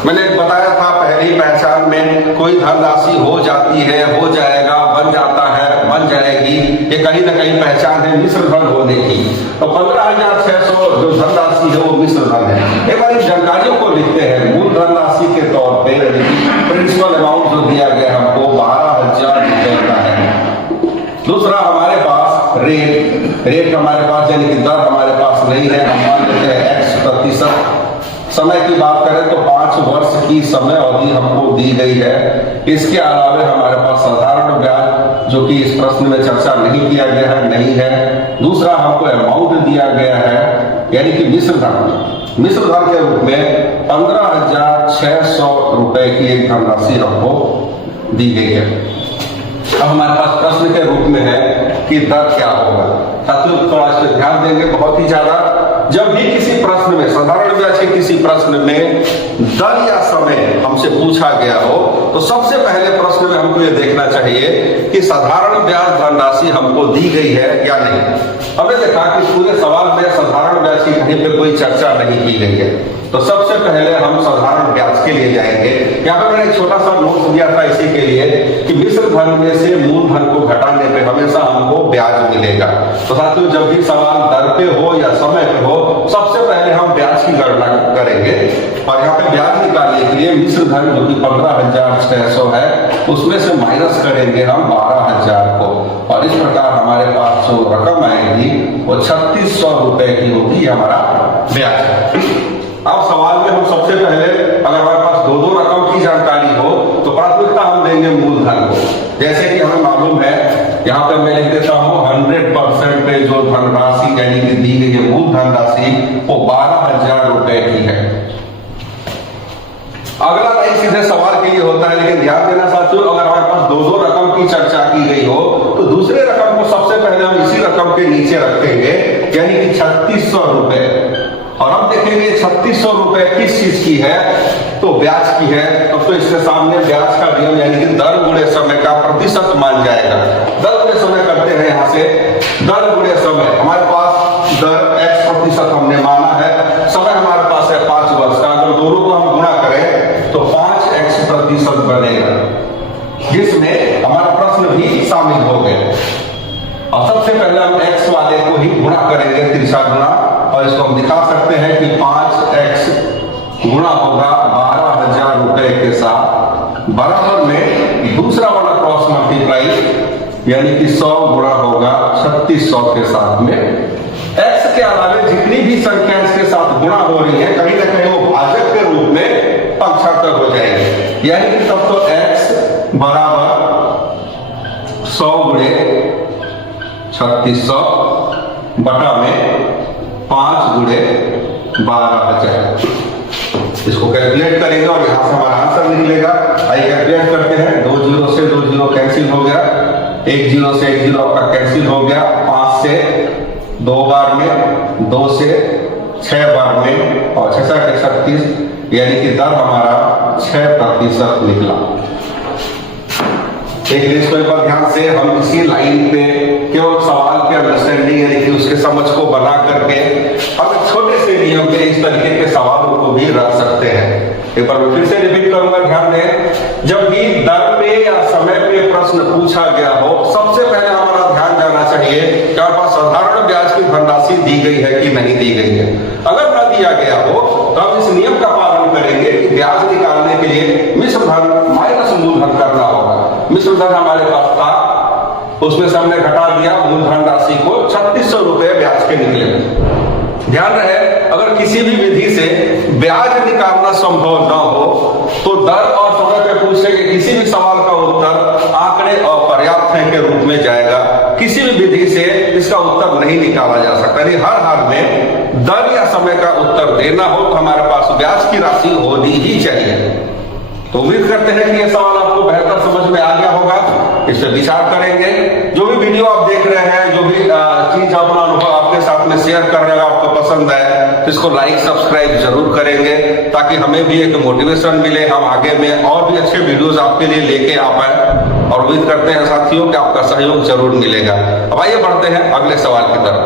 मैंने बताया था पहली पहचान में कोई धनराशि हो जाती है, हो जाएगा, बन जाता है, बन जाएगी, ये कहीं ना कहीं पहचान है मिश्र धन होने की। तो 15,600 जो धनराशि है वो मिश्र धन है। एक बार इन जानकारियों को लिखते हैं। मूल धनराशि के तौर पे प्रिंसिपल अमाउंट जो दिया गया हमको 12,000 रुपए का है। दूसरा हमारे पास रेट हमारे पास यानी कि दर हमारे पास नहीं है, हम मान लेते हैं x%। समय की बात करें तो 5 वर्ष की समय अवधि हमको दी गई है। इसके अलावे हमारे पास साधारण ब्याज जो कि इस प्रश्न में चर्चा नहीं किया गया है, नहीं है। दूसरा हमको अमाउंट दिया गया है यानी कि मिश्र धन के रूप में 15,600 रुपए की एक धनराशि हमको दी गई है। अब हमारे पास प्रश्न के रूप में है कि दर क्या होगा। साथियों थोड़ा इस पर ध्यान देंगे बहुत ही ज्यादा। जब भी किसी प्रश्न में, साधारण ब्याज के किसी प्रश्न में दर या समय हमसे पूछा गया हो तो सबसे पहले प्रश्न में हमको ये देखना चाहिए कि साधारण ब्याज धनराशि हमको दी गई है या नहीं। हमने देखा कि पूरे सवाल में साधारण ब्याज की कहीं पे कोई चर्चा नहीं की गई है, तो सबसे पहले हम साधारण ब्याज के लिए जाएंगे। यहाँ पे मैंने एक छोटा सा नोट दिया था इसी के लिए कि मिश्र धन में से मूल धन को घटाने पे हमेशा हमको ब्याज मिलेगा। तो साथियों जब भी सवाल दर पे हो या समय पे हो सबसे पहले हम ब्याज की गणना करेंगे और यहाँ पे ब्याज निकालने के लिए मिश्र धन जो कि 15,600 है उसमें से माइनस करेंगे हम 12,000 को और इस प्रकार हमारे पास जो रकम आएगी वो 3,600 रुपए की होगी हमारा ब्याज। अब सवाल में हम सबसे पहले अगर हमारे पास दो रकम की जानकारी हो तो प्राथमिकता हम देंगे मूलधन को। जैसे कि हमें मालूम है यहाँ पे मैं लिख देता हूँ 100% पे जो धनराशि यानी कि दी गई है मूल धनराशि वो 12,000 रुपए की है। अगला लाइन सीधे सवाल के लिए होता है, लेकिन ध्यान देना साथियों अगर हमारे पास दो रकम की चर्चा की गई हो तो दूसरे रकम को सबसे पहले हम इसी रकम के नीचे रखेंगे यानी कि 3,600 रुपए। और हम देखेंगे 3,600 रुपए किस चीज की है तो ब्याज की है। तो इसके सामने ब्याज का नियम यानी कि दर गुणे समय का प्रतिशत मान जाएगा। दर गुणे समय करते हैं, यहाँ से दर गुणे समय हमारे पास दर x% हमने माना है, समय हमारे पास है 5 वर्ष का। अगर दोनों को हम गुणा करें तो 5x% बनेगा जिसमें हमारा प्रश्न भी शामिल हो गए। और सबसे पहले हम x वाले को ही गुणा करेंगे, तिरछा गुणा, और इसको हम दिखा सकते हैं कि 5x गुणा होगा 12,000 रुपए के साथ बराबर में दूसरा वाला क्रॉस मल्टीप्लाई यानी कि 100 गुणा होगा 3,600 के साथ में। x के अलावे जितनी भी संख्या इसके साथ गुणा हो रही है कहीं ना कहीं वो भाजक के रूप में पक्षांतर हो जाएंगे यानी कि तब तो x बराबर 100 गुणे 3,600 बटा में 5 गुणे 12,000। इसको कैलकुलेट करेंगे और यहां से हमारा आंसर निकलेगा। आइए कैलकुलेट करते हैं। 2 जीरो से 2 जीरो कैंसिल हो गया, 1 जीरो से 1 जीरो आपका कैंसिल हो गया, 5 से 2 बार में, 2 से 6 बार में और 6 से 36 यानी कि दर हमारा 6% निकला। एक इसको एक बार ध्यान से हम इसी लाइन पे केवल सवाल के अंडरस्टैंडिंग यानी कि उसके समझ को बना करके हम छोटे से नियम पे इस तरीके के सवालों को भी रख सकते हैं। एक बार मैं फिर से रिपीट करूंगा, ध्यान दें। जब भी दर पे या समय पे प्रश्न पूछा गया हो सबसे पहले हमारा ध्यान जाना चाहिए कि हमारे पास साधारण ब्याज की धनराशि दी गई है कि नहीं दी गई है। अगर न दिया गया हो तो हम इस नियम का पालन करेंगे कि ब्याज निकालने के लिए मिश्र धन माइनस मूलधन करना होगा। मिश्र धन हमारे पास था, उसमें से हमने घटा दिया मूलधन राशि को, 3,600 रुपए ब्याज के निकले। ध्यान रहे अगर किसी भी विधि से ब्याज निकालना संभव न हो तो दर और समय पे पूछे गए किसी भी सवाल का उत्तर आंकड़े अपर्याप्त हैं के रूप में जाएगा। किसी भी विधि से इसका उत्तर नहीं निकाला जा सकता। यानी हर हाल में दर या समय का उत्तर देना हो तो हमारे पास ब्याज की राशि होनी ही चाहिए। तो उम्मीद करते हैं कि यह सवाल आपको बेहतर समझ में आ गया होगा। इस पर विचार करेंगे। जो भी वीडियो आप देख रहे हैं, जो भी चीज अपना अनुभव आपके साथ में शेयर कर रहे हैं, आपको पसंद है तो इसको लाइक सब्सक्राइब जरूर करेंगे ताकि हमें भी एक मोटिवेशन मिले, हम आगे में और भी अच्छे वीडियोस आपके लिए लेके आ पाए। और उम्मीद करते हैं साथियों कि आपका सहयोग जरूर मिलेगा। अब आइए बढ़ते हैं अगले सवाल की तरफ।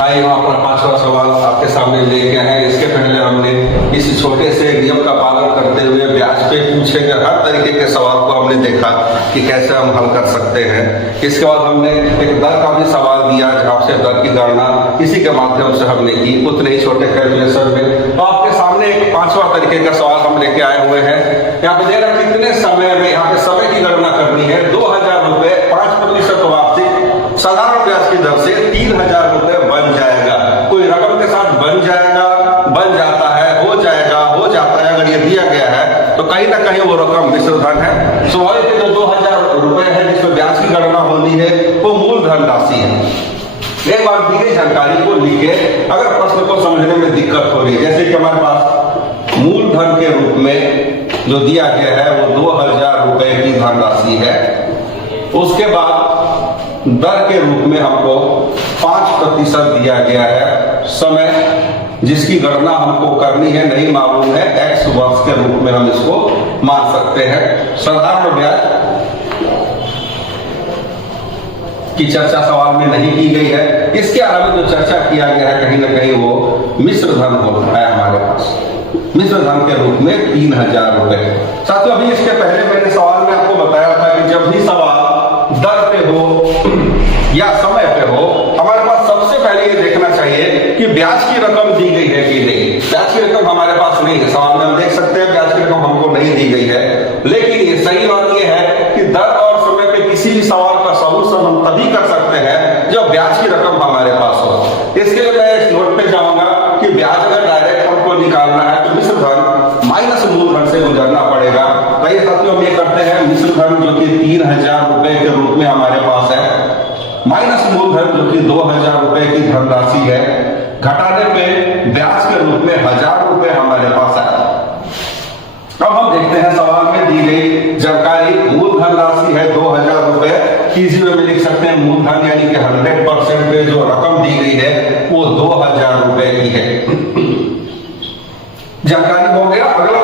आइए हम अपना 5वां सवाल आपके सामने लेके आए हैं। इसके पहले हमने इस छोटे से नियम का पालन करते हुए ब्याज पे पूछे गए हर तरीके के सवाल को हमने देखा कि कैसे हम हल कर सकते हैं। इसके बाद हमने एक दर का भी सवाल दिया जहाँ से दर की गणना इसी के माध्यम से हमने की उतने ही छोटे कैलकुलेशन में। तो आपके सामने एक 5वां तरीके का सवाल हम लेके आए हुए हैं। यहाँ पे दे रहा कितने समय में, यहाँ पे समय की गणना करनी है। 2000 रुपए 5% वार्षिक साधारण ब्याज की दर से 3000 रुपए बन जाएगा। कोई रकम के साथ बन जाएगा, बन जाता है, हो जाएगा, हो जाता है। अगर ये दिया गया है तो कहीं ना कहीं वो रकम मिश्रधन है। स्वाभाविक है जो 2000 रुपए है जिसमें ब्याज की गणना होनी है वो मूलधन राशि है। एक बार दी गई जानकारी को लिखे, अगर प्रश्न को समझने में दिक्कत हो रही है, जैसे कि हमारे पास मूलधन के रूप में जो दिया गया है वो 2000 रुपए की धनराशि है। उसके बाद दर के रूप में हमको 5% दिया गया है। समय जिसकी गणना हमको करनी है नहीं मालूम है, x वर्ष के रूप में हम इसको मान सकते हैं। साधारण ब्याज की चर्चा सवाल में नहीं की गई है। इसके अलावा जो चर्चा किया गया है कहीं ना कहीं वो मिश्रधन होता है हमारे पास, मिश्रधन के रूप में 3000 रुपए। साथियों अभी इसके पहले मैंने सवाल में आपको बताया था कि जब भी सवाल दर पे हो या समय पे हो, हमारे पास सबसे पहले ये देखना चाहिए कि ब्याज की रकम दी गई है कि नहीं। ब्याज की रकम हमारे पास नहीं है, सवाल में हम देख सकते हैं ब्याज की रकम हमको नहीं दी गई है। लेकिन ये सही बात ये है कि दर और समय पे किसी भी सवाल का सॉल्यूशन हम तभी कर सकते हैं जब ब्याज की रकम हमारे पास हो। इसके लिए मैं इस नोट पे जाऊंगा कि ब्याज अगर डायरेक्ट हमको निकालना है तो मिश्रधन माइनस मूलधन से गुजरना पड़ेगा। कई साथियों हम ये करते हैं, मिश्रधन जो कि 3000 रुपए के रूप में हमारे पास है, माइनस मूलधन जो कि 2000 रुपए की धनराशि है, घटाने पे ब्याज के रूप में 1000 रुपए हमारे पास है। अब हम देखते हैं सवाल में दी गई जानकारी, मूलधन राशि है 2000 रुपए। इसी में लिख सकते हैं मूलधन यानी कि 100% पे जो रकम दी गई है वो 2000 रुपए की है। जानकारी हो गया। अगला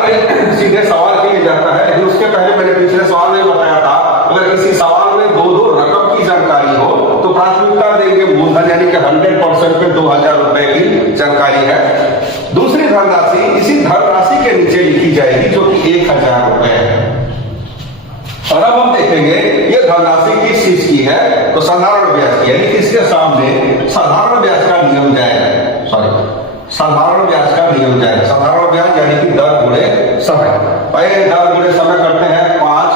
सीधे सवाल के लिए जाता है, लेकिन उसके पहले मैंने पिछले सवाल में बताया था अगर किसी सवाल में दो रकम की जानकारी हो तो प्राथमिकता देंगे मूलधन यानी कि 100% पे 2000 रुपए की जानकारी है। दूसरी धनराशि इसी धनराशि के नीचे लिखी जाएगी जो कि 1000 रुपए है। और अब हम देखेंगे ये धनराशि किस चीज की है, तो साधारण ब्याज की, यानी कि इसके सामने साधारण ब्याज का नियम जाएगा। साधारण ब्याज का नियम जाएगा। साधारण ब्याज यानी कि दर गुणे समय। पहले दर गुणे समय करते हैं 5,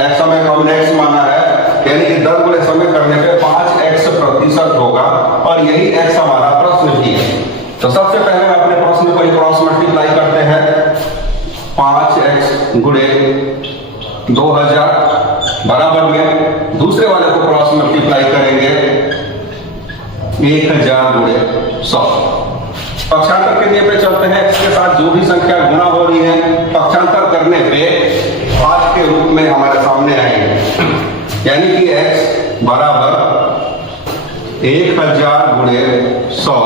x समय को हमने x माना है, यानी कि दर गुणे समय करने पे 5x% होगा और यही x हमारा प्रश्न भी है। तो सबसे पहले अपने प्रश्न को क्रॉस मल्टीप्लाई करते हैं। 5x गुणे 2000 बराबर में दूसरे वाले को क्रॉस मल्टीप्लाई करेंगे 1000 गुणे 100। पक्षांतर के नियम पे चलते हैं, इसके साथ जो भी संख्या गुणा हो रही है पक्षांतर करने पे 5 के रूप में हमारे सामने आएंगे, यानी कि x बराबर 1000 गुणे 100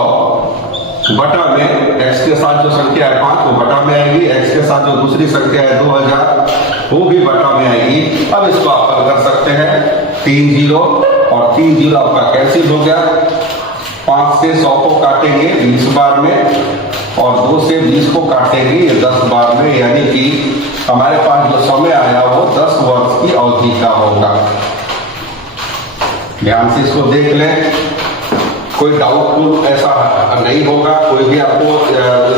बटा में x के साथ जो संख्या है 5 वो बटा में आएगी, x के साथ जो दूसरी संख्या है 2000 वो भी बटा में आएगी। अब इसको आप हल कर सकते हैं, 3 0 और 3 0 आपका कैंसिल हो गया। 5 से 100 को काटेंगे 20 बार में और 2 से 20 को काटेंगे 10 बार में, यानी कि हमारे पास जो समय आया वो 10 वर्ष की अवधि का होगा। ध्यान से इसको देख लें, कोई डाउटफुल ऐसा नहीं होगा, कोई भी आपको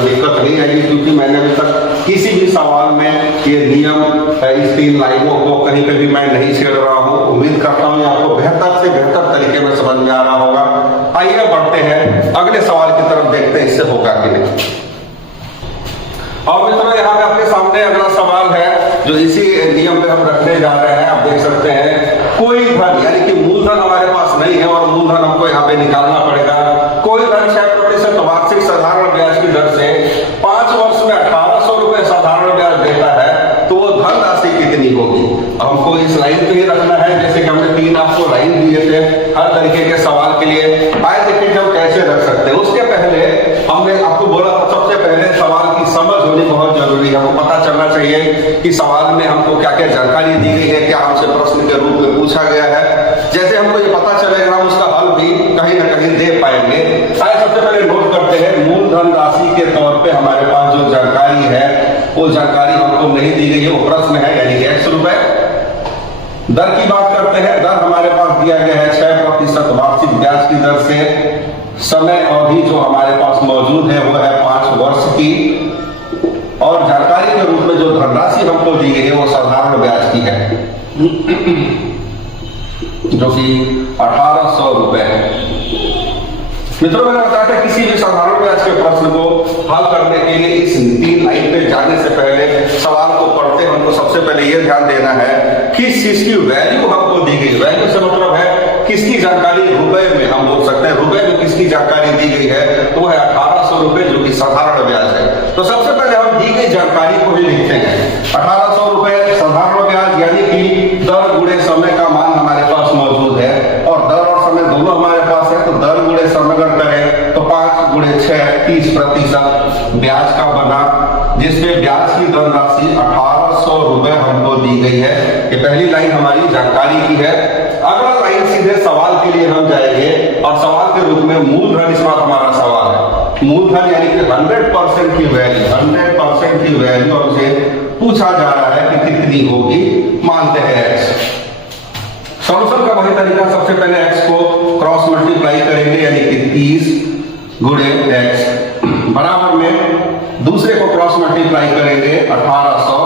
दिक्कत नहीं आएगी, क्योंकि मैंने अभी तक किसी भी सवाल में ये नियम इस 3 लाइनों को कहीं पे भी मैं नहीं छेड़ रहा हूँ। उम्मीद करता हूँ आपको बेहतर से बेहतर तरीके में समझ में आ रहा होगा। आइए बढ़ते हैं अगले सवाल की तरफ, देखते हैं इससे होगा कि नहीं। और मित्रों यहाँ पे आपके सामने अगला सवाल है जो इसी नियम पे हम रखने जा रहे हैं। आप देख सकते हैं कोई धन यानी कि मूलधन हमारे पास नहीं है और मूलधन हमको यहाँ पे निकालना पड़ेगा। कोई धन 6% वार्षिक साधारण ब्याज की दर से 5 वर्ष में 1800 रुपए साधारण ब्याज देता है, तो वो धन राशि कितनी होगी। हमको इस लाइन पे ही रखना है, जैसे कि हमने 3 आपको लाइन दिए थे हर तरीके के सवाल के लिए। आए देखिए हम कैसे रख सकते हैं। उसके पहले हमने आपको बोला था सबसे पहले सवाल की समझ होनी बहुत जरूरी है। हमको पता चलना चाहिए कि सवाल में हमको क्या क्या जानकारी दी गई है, क्या हमसे प्रश्न के रूप में पूछा गया है। जैसे हमको ये पता चलेगा हम उसका हल भी कहीं ना कहीं दे पाएंगे। आइए सबसे पहले नोट करते हैं मूलधन राशि के तौर पे हमारे पास जो जानकारी है वो जानकारी हमको नहीं दी गई है, वो प्रश्न है यानी कि x रुपए। दर की बात करते हैं, दर हमारे पास दिया गया है 6% वार्षिक ब्याज की दर से। समय अवधि जो हमारे पास मौजूद है वो है 5 वर्ष की, और जानकारी के रूप में जो धनराशि हमको दी गई है वो साधारण ब्याज की है जो कि 1800 रुपए है। मित्रों, मैंने बताया था किसी भी साधारण ब्याज के प्रश्न को हल करने के लिए इस 3 लाइन पे जाने से पहले सवाल को पढ़ते हमको सबसे पहले यह ध्यान देना है किस चीज की वैल्यू हमको दी गई। वैल्यू से मतलब है किसकी जानकारी रुपए में हम बोल सकते हैं, रुपए में किसकी जानकारी दी गई है तो वो है 1800 रुपए जो कि साधारण ब्याज है। तो सबसे पहले हम दी गई जानकारी को ही लिखते हैं। 1800 रुपए साधारण ब्याज यानी कि दर गुणे समय का मान हमारे पास मौजूद है, और दर और समय दोनों हमारे पास है, तो दर गुणे समय अगर करें तो 5 गुणे 6 30% ब्याज का बना, जिसमें ब्याज की धनराशि 1800 रुपए हमको दी गई है। ये पहली लाइन हमारी जानकारी की है। अगला लाइन सीधे सवाल के लिए हम जाएंगे, और सवाल के रूप में मूलधन इस बार हमारा सवाल है। मूलधन यानी कि 100% की वैल्यू, 100% की वैल्यू हमसे पूछा जा रहा है कि कितनी होगी। मानते हैं x। सॉल्यूशन का वही तरीका, सबसे पहले x को क्रॉस मल्टीप्लाई करेंगे यानी कि 30 गुणे x बराबर में दूसरे को क्रॉस मल्टीप्लाई करेंगे 1800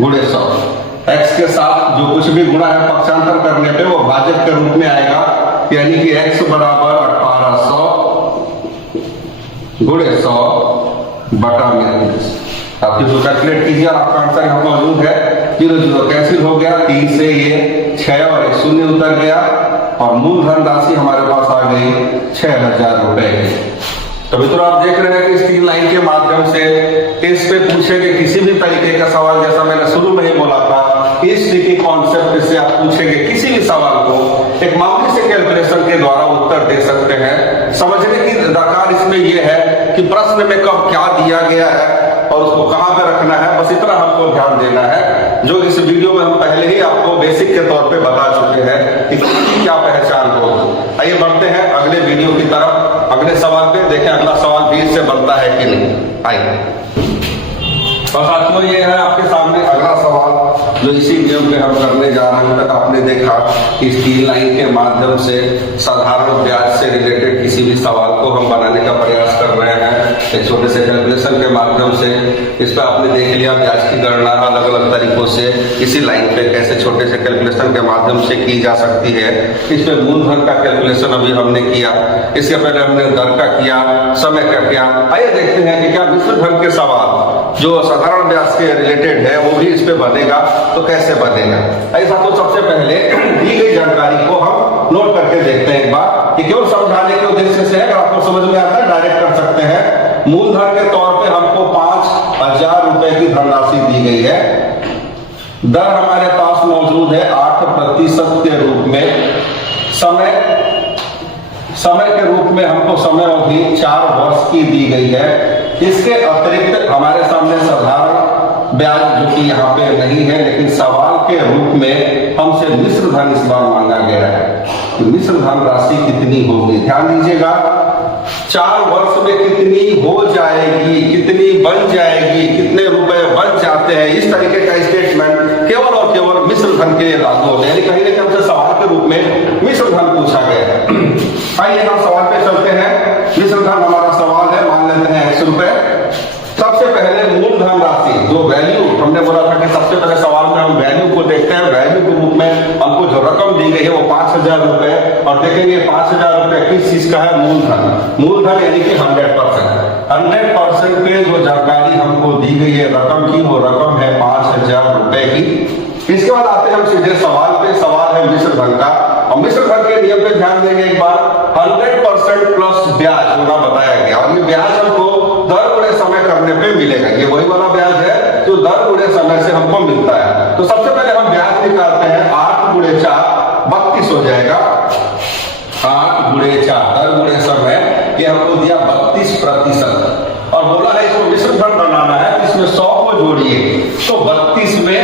गुणे 100। x के साथ जो कुछ भी गुणा है पक्षांतर करने पे वो भाजक के रूप में आएगा, यानी कि x बराबर 1800 गुणे 100 बटा में 30। आप इसको कैलकुलेट कीजिए, आपका आंसर यहाँ मौजूद है। 0 0 कैंसिल हो गया, 3 से ये 6 और 1 शून्य उतर गया, और मूलधन राशि हमारे पास आ गई 6000 रुपए की। तो मित्रों, आप देख रहे हैं कि इस 3 लाइन के माध्यम से इस पे पूछे गए किसी भी तरीके का सवाल, जैसा मैंने शुरू में ही बोला था, इस ट्रिकी कॉन्सेप्ट से आप पूछेंगे किसी भी सवाल को एक मामूली से कैलकुलेशन के द्वारा उत्तर दे सकते हैं। समझने की दरकार इसमें यह है कि प्रश्न में कब क्या दिया गया है और उसको कहां पे रखना है, बस इतना हमको ध्यान देना है, जो इस वीडियो में हम पहले ही आपको बेसिक के तौर पे बता चुके हैं कि क्या पहचान होगी। आइए बढ़ते हैं अगले वीडियो की तरफ, अगले सवाल पे। देखें अगला सवाल भी इससे बनता है कि नहीं। आइए, और साथियों ये है आपके सामने अगला सवाल जो इसी नियम पे हम करने जा रहे हैं। तक आपने देखा इस 3 लाइन के माध्यम से साधारण ब्याज से रिलेटेड किसी भी सवाल को हम बनाने का प्रयास कर रहे हैं एक छोटे से कैलकुलेशन के माध्यम से। इस पर आपने देख लिया ब्याज की गणना अलग अलग तरीकों से इसी लाइन पे कैसे छोटे से कैलकुलेशन के माध्यम से की जा सकती है। इस पे मूलधन का कैलकुलेशन अभी हमने किया, इसके पहले हमने दर का किया, समय का किया। आइए देखते हैं कि क्या मिश्र धन के सवाल जो साधारण ब्याज के रिलेटेड है वो भी इस पे बनेगा, तो कैसे बनेगा। ऐसा तो सबसे पहले दी गई जानकारी को हम नोट करके देखते हैं एक बार, कि केवल समझाने के उद्देश्य से है। अगर आपको समझ में आता है डायरेक्ट कर सकते हैं। मूलधन के तौर पे हमको 5000 रुपए की धनराशि दी गई है। दर हमारे पास मौजूद है 8% के रूप में। समय के रूप में हमको समय अवधि 4 वर्ष की दी गई है। इसके अतिरिक्त हमारे सामने साधारण ब्याज जो कि यहाँ पे नहीं है, लेकिन सवाल के रूप में हमसे मिश्र धन इस बार मांगा गया है। मिश्र धन राशि कितनी होगी, ध्यान दीजिएगा। 4 वर्ष में कितनी हो जाएगी, कितनी बन जाएगी, कितने रुपए बच जाते हैं, इस तरीके का स्टेटमेंट केवल और केवल मिश्र धन के लिए लागू होते हैं। यानी कहीं ना कहीं हमसे सवाल के रूप में मिश्र धन पूछा गया है। आइए हम सवाल पे चलते हैं। मिश्र धन हमारा सवाल है, मान लेते हैं 100 रुपए। सबसे पहले मूलधन राशि जो वैल्यू हमने बोला था कि सबसे पहले सवाल में हम वैल्यू को देखते हैं। वैल्यू के रूप में हमको जो रकम दी गई है वो 5000 रुपए, और देखेंगे 5000 रुपए किस चीज का है, मूलधन। मूलधन यानी कि 100% पे जो जानकारी हमको दी गई है रकम की, वो रकम है 5000 रुपए की। इसके बाद आते हैं हम सीधे सवाल पे। सवाल है मिश्र धन का, और मिश्र धन के नियम पे ध्यान देंगे एक बार। 100% प्लस ब्याज होना बताया गया, और ये ब्याज हमको दर गुणे समय करने पे मिलेगा। ये वही वाला ब्याज है जो दर गुणे समय से हमको मिलता है। तो सबसे पहले हम ब्याज निकालते हैं। 8 गुणे 4 32 हो जाएगा। 8 गुणे 4 दर गुणे समय, ये हमको दिया 32%, और बोला है इसको मिश्र धन बनाना है, इसमें 100 को जोड़िए। तो 32 में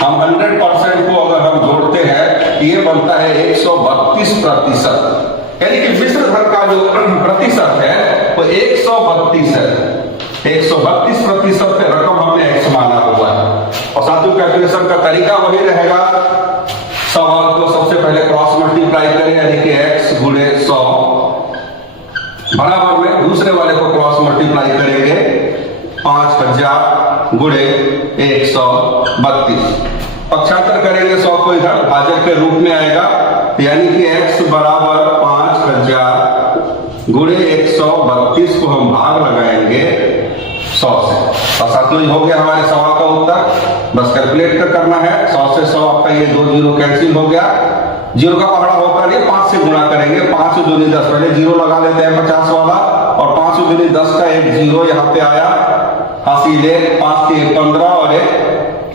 हम 100% को अगर हम जोड़ते हैं, ये बनता है 132 132%, यानी कि मिश्र धन का जो प्रतिशत है वो 132 है। 132% पे रकम हमने x माना हुआ है। और साथियों कैलकुलेशन का तरीका वही रहेगा, सवाल को सबसे पहले क्रॉस मल्टीप्लाई करें, यानी कि x गुणे 100 बराबर में दूसरे वाले को क्रॉस मल्टीप्लाई करेंगे 5000 गुणे 132, पक्षांतर करेंगे 100 को इधर भाजक के रूप में आएगा, यानी कि x बराबर 5000 गुणे 132 को हम भाग लगाएंगे 100 से। और साथियों हो गया हमारे सवाल का उत्तर। बस कैलकुलेट करना है, 100 से 100 आपका ये 2 जीरो कैंसिल हो गया, जीरो का पहाड़ा होता नहीं, 5 से गुणा करेंगे, 5 दूनी 10, पहले जीरो लगा लेते हैं 50 वाला, और 5 दूनी 10 का एक जीरो यहाँ पे आया, हासिल 5 के 15 और 1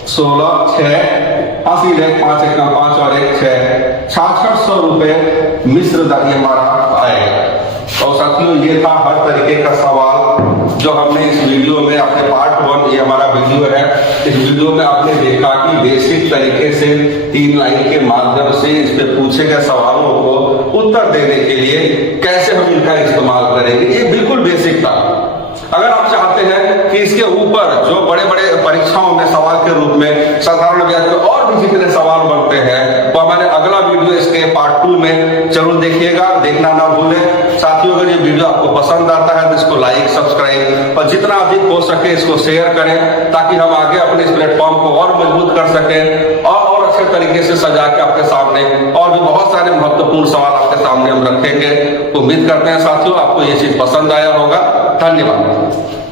16 6, हासिल 5 1 5 और 1 6, 6600 रुपए मिश्र धन हमारा आएगा। तो साथियों ये था हर तरीके का सवाल जो हमने इस वीडियो में अपने पार्ट 1, ये हमारा वीडियो है, इस वीडियो में आपने देखा कि बेसिक तरीके से 3 लाइन के माध्यम से इस पे पूछे गए सवालों को उत्तर देने के लिए कैसे हम इनका इस्तेमाल करेंगे, ये बिल्कुल बेसिक था। अगर आप चाहते हैं कि इसके ऊपर जो बड़े बड़े परीक्षाओं में सवाल के रूप में साधारण ब्याज पे और भी जितने सवाल बनते हैं, तो हमारे अगला वीडियो इसके पार्ट 2 में जरूर देखिएगा, देखना ना भूलें। साथियों अगर ये वीडियो आपको पसंद आता है तो इसको लाइक सब्सक्राइब और जितना अधिक हो सके इसको शेयर करें, ताकि हम आगे अपने इस प्लेटफॉर्म को और मजबूत कर सकें और अच्छे तरीके से सजा के आपके सामने और भी बहुत सारे महत्वपूर्ण सवाल आपके सामने हम रखेंगे। उम्मीद करते हैं साथियों आपको ये चीज पसंद आया होगा। धन्यवाद।